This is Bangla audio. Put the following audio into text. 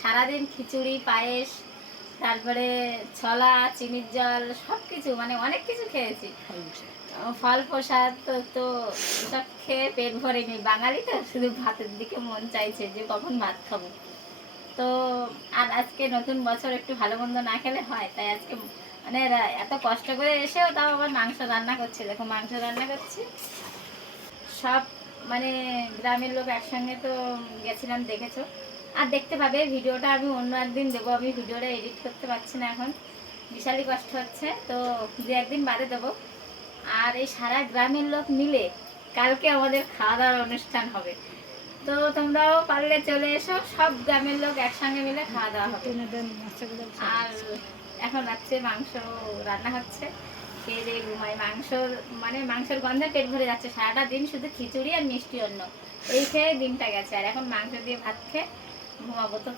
সারাদিন খিচুড়ি পায়েস, তারপরে ছোলা, চিনির জল, সব কিছু মানে অনেক কিছু খেয়েছি। ফল প্রসাদ তো তো সব খেয়ে পেট ভরেনি। বাঙালি তো শুধু ভাতের দিকে মন চাইছে যে কখন ভাত খাবো। তো আর আজকে নতুন বছর, একটু ভালো মন্দ না খেলে হয়, তাই আজকে মানে এত কষ্ট করে এসেও তাও আবার মাংস রান্না করছে। দেখো মাংস রান্না করছি, সব মানে গ্রামের লোক একসঙ্গে তো গেছিলাম, দেখেছো। আর দেখতে পাবে ভিডিওটা, আমি অন্য একদিন দেবো। আমি ভিডিওটা এডিট করতে পারছি না এখন, বিশালই কষ্ট হচ্ছে, তো দু একদিন বাদে দেবো। আর এই সারা গ্রামের লোক মিলে কালকে আমাদের খাওয়া দাওয়ার অনুষ্ঠান হবে, তো তোমরাও পারলে চলে এসো। সব গ্রামের লোক একসঙ্গে মিলে খাওয়া দাওয়া হবে। আর এখন রাত্রে মাংস রান্না হচ্ছে, খেয়ে দিয়ে ঘুমাই। মাংস মানে মাংসের গন্ধে পেট ভরে যাচ্ছে। সারাটা দিন শুধু খিচুড়ি আর মিষ্টি অন্ন এই খেয়ে দিনটা গেছে, আর এখন মাংস দিয়ে ভাত খেয়ে ঘুমাবো। তো